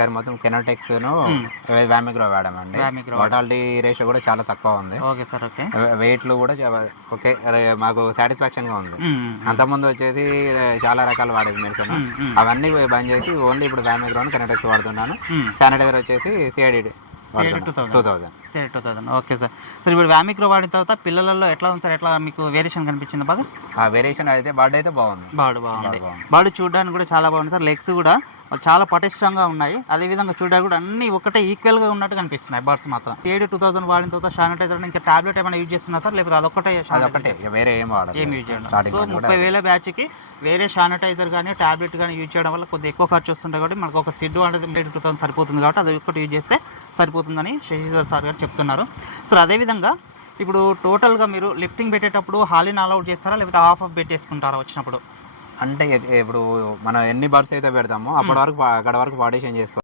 ఈసారి మొత్తం కెనోటెక్స్. వ్యామిగ్రో వాడామండి mortality ratio కూడా చాలా తక్కువ ఉంది. Okay sir okay. వెయిట్లు కూడా ఓకే మాకు సాటిస్ఫాక్షన్గా ఉంది అంతకుముందు వచ్చేసి చాలా రకాలు వాడేది మెడిసిన్ అవన్నీ బంద్ చేసి ఓన్లీ ఇప్పుడు వ్యామిగ్రోన్ కెనోటెక్స్ వాడుతున్నాను. శానిటైజర్ వచ్చేసి CID 2000. Two thousand two thousand okay sir sir ఇప్పుడు వ్యామిక్రో వాడిన తర్వాత పిల్లలలో ఎట్లా ఉంది సార్ ఎట్లా మీకు వేరియేషన్ కనిపించింది బాగా? ఆ వేరియేషన్ అయితే బర్డ్ అయితే బాగుంది. బాడు బాగుంది. బాగా బాగుంది. బాడీ చూడడానికి కూడా చాలా బాగుంది సార్ లెగ్స్ కూడా చాలా పటిష్టంగా ఉన్నాయి. అదే విధంగా చూడడానికి కూడా అన్ని ఒకటే ఈక్వల్గా ఉన్నట్టు కనిపిస్తున్నాయి బర్డ్స్ మాత్రం. ఏడు టూ థౌసండ్ వాడిన తర్వాత శానిటైజర్ ఇంకా టాబ్లెట్ ఏమైనా యూజ్ చేస్తున్నా సార్ లేకపోతే అదొకటే అదొకటే వేరే ఏం వాడదు ఏం యూజ్ చేయడం సో ముప్పై వేల బ్యాచ్కి వేరే శానిటైజర్ కానీ టాబ్లెట్ కానీ యూజ్ చేయడం వల్ల కొద్దిగా ఎక్కువ ఖర్చు వస్తుంటుంది కాబట్టి మనకు ఒక సిడ్ అనేది టూ థౌసండ్ సరిపోతుంది కాబట్టి అది ఒకటి యూజ్ చేస్తే సరిపోతుందని శశిధర్ సార్ గారు చెప్తున్నారు. సార్ అదేవిధంగా ఇప్పుడు టోటల్గా మీరు లిఫ్టింగ్ పెట్టేటప్పుడు హాలిన్ అలౌట్ చేస్తారా? లేకపోతే ఆఫ్ ఆఫ్ పెట్టేసుకుంటారా వచ్చినప్పుడు? అంటే ఇప్పుడు మనం ఎన్ని బర్డ్స్ అయితే పెడతామో అప్పటి వరకు పా- అక్కడ వరకు పార్టీషన్ చేసుకోవాలి